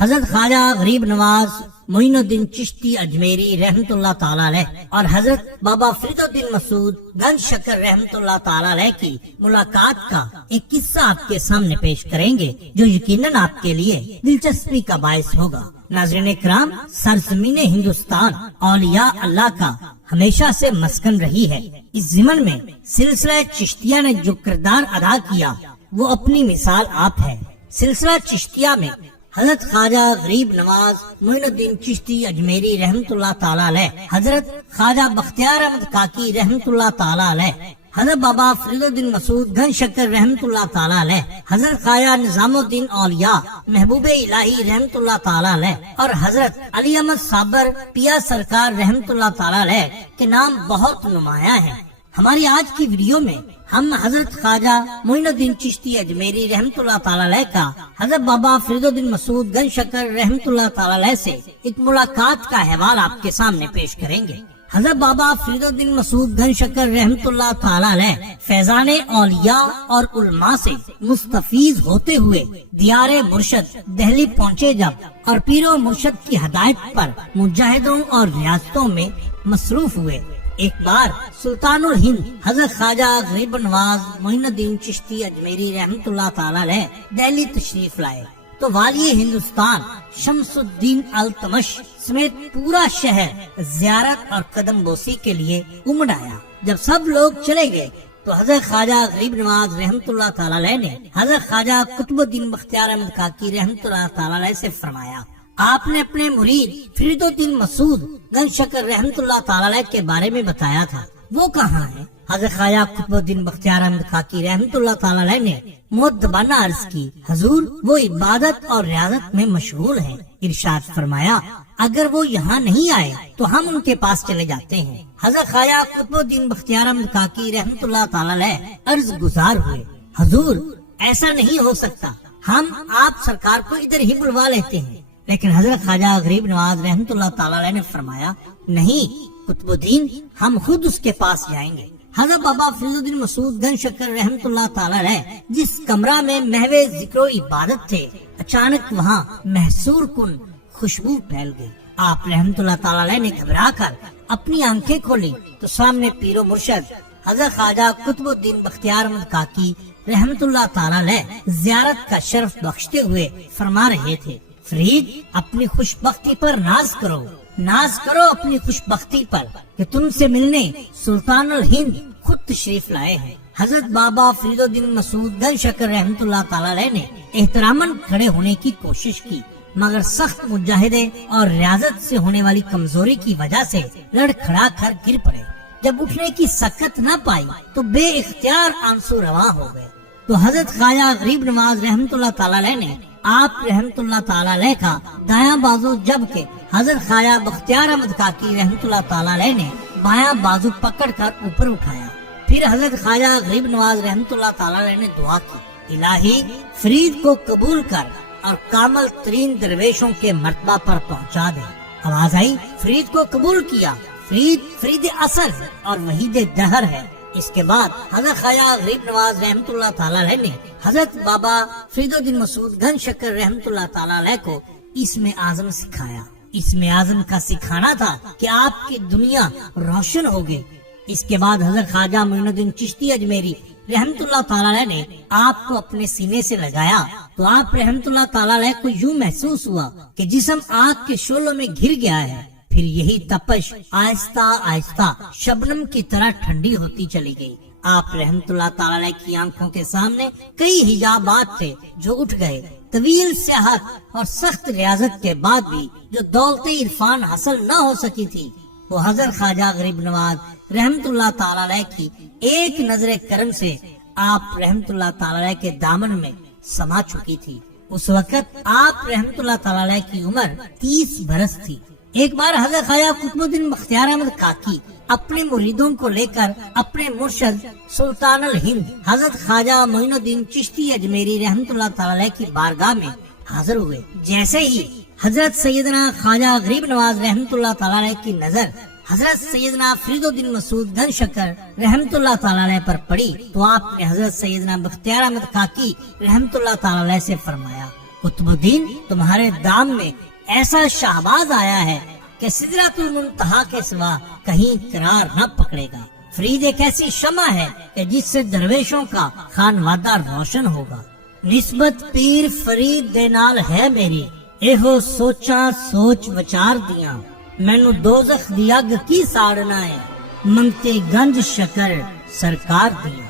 حضرت خواجہ غریب نواز معین الدین چشتی اجمیری رحمت اللہ تعالیٰ علیہ اور حضرت بابا فرید الدین مسعود گنج شکر رحمت اللہ تعالیٰ علیہ کی ملاقات کا ایک قصہ آپ کے سامنے پیش کریں گے جو یقیناً آپ کے لیے دلچسپی کا باعث ہوگا۔ ناظرین کرام، سرزمین ہندوستان اولیاء اللہ کا ہمیشہ سے مسکن رہی ہے۔ اس ضمن میں سلسلہ چشتیہ نے جو کردار ادا کیا وہ اپنی مثال آپ ہے۔ سلسلہ چشتیہ میں حضرت خواجہ غریب نواز معین الدین چشتی اجمیری رحمت اللہ تعالیٰ علیہ، حضرت خواجہ بختیار احمد کاکی رحمت اللہ تعالیٰ علیہ، حضرت بابا فرید الدین مسعود گنج شکر رحمت اللہ تعالیٰ علیہ، حضرت خواجہ نظام الدین اولیاء محبوب الہی رحمت اللہ تعالیٰ علیہ اور حضرت علی احمد صابر پیا سرکار رحمت اللہ تعالیٰ علیہ کے نام بہت نمایاں ہیں۔ ہماری آج کی ویڈیو میں ہم حضرت خواجہ معین الدین چشتی اجمیری رحمت اللہ تعالیٰ علیہ کا حضرت بابا فرید الدین مسعود گنج شکر رحمت اللہ تعالیٰ علیہ سے ایک ملاقات کا احوال آپ کے سامنے پیش کریں گے۔ حضرت بابا فرید الدین مسعود گنج شکر رحمت اللہ تعالیٰ علیہ فیضان اولیاء اور علماء سے مستفیض ہوتے ہوئے دیار مرشد دہلی پہنچے جب اور پیر و مرشد کی ہدایت پر مجاہدوں اور ریاستوں میں مصروف ہوئے، ایک بار سلطان الہند حضرت خواجہ غریب نواز معین الدین چشتی اجمیری رحمت اللہ تعالیٰ علیہ دہلی تشریف لائے تو والی ہندوستان شمس الدین التمش سمیت پورا شہر زیارت اور قدم بوسی کے لیے امڑ آیا۔ جب سب لوگ چلے گئے تو حضرت خواجہ غریب نواز رحمت اللہ تعالیٰ علیہ نے حضرت خواجہ قطب الدین بختیار احمد کاکی رحمت اللہ تعالیٰ علیہ سے فرمایا، آپ نے اپنے مرید فرید الدین مسعود گنج شکر رحمت اللہ تعالیٰ علیہ کے بارے میں بتایا تھا، وہ کہاں ہے؟ حضرت خواجہ قطب الدین بختیار احمد کاکی رحمت اللہ تعالیٰ علیہ نے مؤدبانہ عرض کی، حضور وہ عبادت اور ریاضت میں مشغول ہیں۔ ارشاد فرمایا، اگر وہ یہاں نہیں آئے تو ہم ان کے پاس چلے جاتے ہیں۔ حضرت خواجہ قطب الدین بختیار احمد کاکی رحمت اللہ تعالیٰ علیہ عرض گزار ہوئے، حضور ایسا نہیں ہو سکتا، ہم آپ سرکار کو ادھر ہی بلوا لیتے ہیں۔ لیکن حضرت خواجہ غریب نواز رحمت اللہ تعالیٰ علیہ نے فرمایا، نہیں قطب الدین، ہم خود اس کے پاس جائیں گے۔ حضرت بابا فرید الدین مسعود گنج شکر رحمت اللہ تعالیٰ علیہ جس کمرہ میں محو ذکر و عبادت تھے، اچانک وہاں محصور کن خوشبو پھیل گئی۔ آپ رحمت اللہ تعالیٰ علیہ نے گھبرا کر اپنی آنکھیں کھولی تو سامنے پیر و مرشد حضرت خواجہ قطب الدین بختیار احمد کاکی رحمت اللہ تعالیٰ علیہ زیارت کا شرف بخشتے ہوئے فرما رہے تھے، فرید اپنی خوش بختی پر ناز کرو اپنی خوش بختی پر کہ تم سے ملنے سلطان الہند خود تشریف لائے ہیں۔ حضرت بابا فرید الدین مسعود گنج شکر رحمت اللہ تعالیٰ علیہ نے احتراماً کھڑے ہونے کی کوشش کی، مگر سخت مجاہدے اور ریاضت سے ہونے والی کمزوری کی وجہ سے لڑکھڑا کر گر پڑے۔ جب اٹھنے کی سکت نہ پائی تو بے اختیار آنسو رواں ہو گئے تو حضرت خواجہ غریب نواز رحمت اللہ تعالیٰ علیہ نے آپ رحمت اللہ تعالیٰ علیہ کا دایاں بازو جبکہ حضرت خواجہ بختیار احمد کاکی رحمت اللہ تعالیٰ علیہ نے بایاں بازو پکڑ کر اوپر اٹھایا۔ پھر حضرت خواجہ غریب نواز رحمت اللہ تعالیٰ علیہ نے دعا کی، الہی فرید کو قبول کر اور کامل ترین درویشوں کے مرتبہ پر پہنچا دے۔ آواز آئی، فرید کو قبول کیا، فرید اصل اور وحید دہر ہے۔ اس کے بعد حضرت خواجہ غریب نواز رحمت اللہ تعالیٰ علیہ نے حضرت بابا فرید الدین مسعود گنج شکر رحمت اللہ تعالیٰ علیہ کو اسم اعظم سکھایا۔ اسم اعظم کا سکھانا تھا کہ آپ کی دنیا روشن ہوگی۔ اس کے بعد حضرت خواجہ معین الدین چشتی اجمیری رحمت اللہ تعالیٰ علیہ نے آپ کو اپنے سینے سے لگایا تو آپ رحمت اللہ تعالیٰ علیہ کو یوں محسوس ہوا کہ جسم آگ کے شعلوں میں گھر گیا ہے۔ پھر یہی تپش آہستہ آہستہ شبنم کی طرح ٹھنڈی ہوتی چلی گئی۔ آپ رحمت اللہ تعالیٰ علیہ کی آنکھوں کے سامنے کئی حجابات تھے جو اٹھ گئے۔ طویل سیاحت اور سخت ریاضت کے بعد بھی جو دولت عرفان حاصل نہ ہو سکی تھی وہ حضرت خواجہ غریب نواز رحمت اللہ تعالیٰ علیہ کی ایک نظر کرم سے آپ رحمت اللہ تعالیٰ علیہ کے دامن میں سما چکی تھی۔ اس وقت آپ رحمت اللہ تعالیٰ علیہ کی عمر 30 برس تھی۔ ایک بار حضرت خواجہ قطب الدین بختیار احمد کاکی اپنے مریدوں کو لے کر اپنے مرشد سلطان الہند حضرت خواجہ معین الدین چشتی اجمیری رحمت اللہ تعالیٰ علیہ کی بارگاہ میں حاضر ہوئے۔ جیسے ہی حضرت سیدنا خواجہ غریب نواز رحمت اللہ تعالیٰ علیہ کی نظر حضرت سیدنا فرید الدین مسعود گنج شکر رحمت اللہ تعالیٰ علیہ پر پڑی تو آپ نے حضرت سیدنا بختیار احمد کاکی رحمت اللہ تعالیٰ علیہ سے فرمایا، قطب الدین تمہارے دام میں ایسا شہباز آیا ہے کہ سدرۃ المنتہا کے سوا کہیں قرار نہ پکڑے گا۔ فرید ایک ایسی شمع ہے کہ جس سے درویشوں کا خانوادہ روشن ہوگا۔ نسبت پیر فرید دے نال ہے میری، ایہو سوچاں سوچ وچار دیاں، مینوں دوزخ دی اگ کی ساڑنا ہے، منگتے گنج شکر سرکار دیاں۔